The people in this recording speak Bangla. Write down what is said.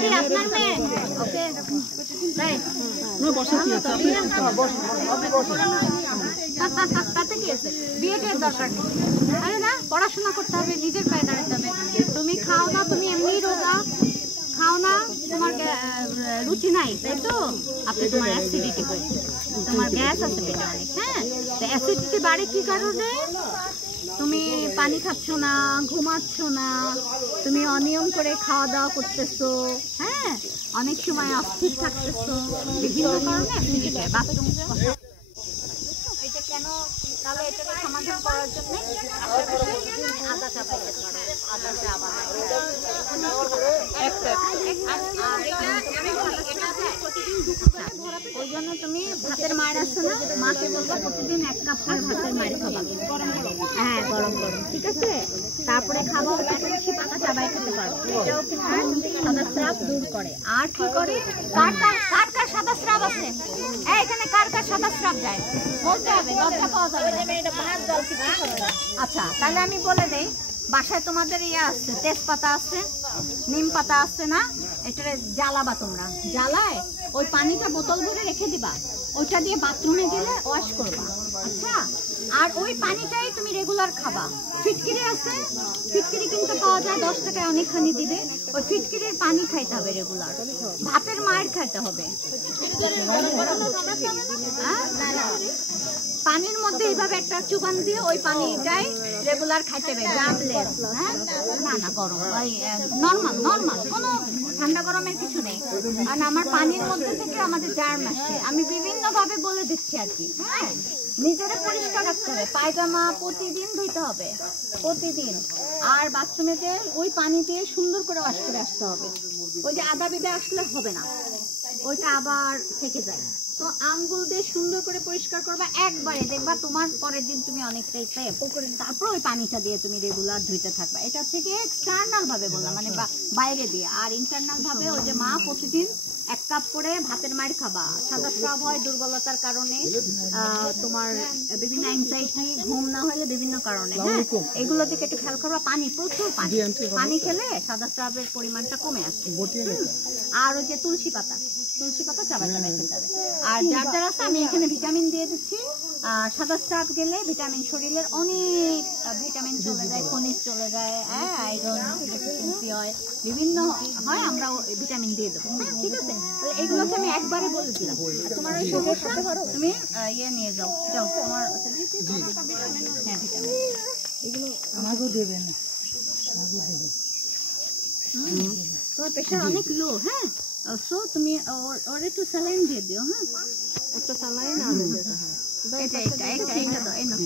কি আপনার মেয়ে? ওকে তাই তাতে কি আছে, বিয়েটার দরকার নেই। আরে না, পড়াশোনা করতে হবে, নিজের পায়ে দাঁড়াতে হবে। তুমি খাও না, তুমি এমনি রোগা, খাও না, তোমার রুচি নাই, তাই তো আপনি তোমার অ্যাসিডিটি হয়েছে, তোমার গ্যাস আছে পেটে অনেক। হ্যাঁ, তো অ্যাসিডিটি বাড়ে কি কারণে? তুমি পানি খাচ্ছ না, ঘুমাচ্ছ না, তুমি অনিয়ম করে খাওয়া দাওয়া করতেছো, হ্যাঁ, অনেক সময় অস্থির থাকতেছো, বিভিন্ন কারণে অ্যাসিডিটি হয়। বাথরুম এটা কেন? তাহলে এটাকে সমাধান করার জন্য আদা চা পাইতে পারো, আদা চা ওই জন্য তুমি ভাতের মায়ের আসছো না, মাকে বলবো প্রতিদিন 1 কাপ করে ভাতের মায়ের খাবা। হ্যাঁ, গরম গরম, ঠিক আছে। তারপরে খাবো হচ্ছে তুলসী পাতা চাবাই খেতে পারো, এটাও কিন্তু সাদা স্রাব দূর করে। আর কি করে? কার কার সাদা স্রাব আছে এখানে? কার কার সাদা স্রাব যায় বলতে হবে, লজ্জা পাওয়া যাবে না। আচ্ছা, তাহলে আমি বলে দেই, বাসায় তোমাদের ইয়ে আছে, তেজপাতা আছে, নিম পাতা আছে না, এটা জ্বালাবা তোমরা। জ্বালায় ওই পানিটা বোতল ভরে রেখে দিবা, ওইটা দিয়ে বাথরুমে গেলে ওয়াশ করবা। আচ্ছা, আর ওই পানিটাই তুমি রেগুলার খাবা। ফিটকিরি আছে, ফিটকিরি কিনতে পাওয়া যায়, 10 টাকায় অনেকখানি দিবে। ওই ফিটকিরির পানি খাইতে হবে রেগুলার, ভাতের মায়ের খাইতে হবে। পানির মধ্যে এইভাবে একটা চুবান দিয়ে ওই পানিটাই রেগুলার খাইতে হবে। জামলেস, হ্যাঁ, না না গরম, নর্মাল নর্মাল, কোনো ঠান্ডা গরমের কিছু নেই। কারণ আমার পানির মধ্যে থেকে আমাদের জার্ম আসছে, আমি বিভিন্ন ভাবে বলে দিচ্ছি আর কি। হ্যাঁ, নিজেরা পরিষ্কার রাখতে হবে, পায়জামা প্রতিদিন ধুইতে হবে, প্রতিদিন। আর বাথরুমেতে ওই পানি দিয়ে সুন্দর করে ওয়াশ করে আসতে হবে। ওই যে আদা বেঁধে আসলে হবে না, ওইটা আবার থেকে যায়। তো আঙ্গুল দিয়ে সুন্দর করে পরিষ্কার করবা একবারে, দেখবা তোমার পরের দিন তুমি অনেকটাই সেভ। তারপর ওই পানিটা দিয়ে তুমি রেগুলার ধুইতে থাকবা। এটা থেকে এক্সটার্নাল ভাবে বললাম, মানে বাইরে দিয়ে। আর ইন্টারনাল ভাবে ওই যে মা প্রতিদিন 1 কাপ করে ভাতের মায়ের খাবা। সাদা স্রাব হয় দুর্বলতার কারণে, তোমার বিভিন্ন অ্যাংজাইটি, ঘুম না হলে বিভিন্ন কারণে। হ্যাঁ, এগুলো থেকে একটু খেয়াল করবা। পানি, প্রচুর পানি, পানি খেলে সাদা স্রাবের পরিমাণটা কমে আসে। আর ওই যে তুলসী পাতা, তুলসী পাতা চাবা চাবাই খেতে হবে। আর যার যার আছে আমি এখানে ভিটামিন দিয়ে দিচ্ছি। সাদা স্রাব গেলে ভিটামিন, শরীরের অনেক ভিটামিন চলে যায়, খনিজ চলে যায়, আয়রন ডেফিসিয়েন্সি হয়, বিভিন্ন হয়, আমরা ভিটামিন দিয়ে দেবো। ঠিক আছে, এইগুলোকে আমি একবারে বলে দিলাম। তোমার ওই সমস্যা তুমি ইয়ে নিয়ে যাও, যাও তোমার। হ্যাঁ, ভিটামিন এগুলো আমাকেও দেবেন, তোমার প্রেশার অনেক লো। হ্যাঁ, সো তুমি ওর একটু স্যালাইন দিয়ে দিও। হ্যাঁ, একটা স্যালাইন আর এটা দাও, এই নাও।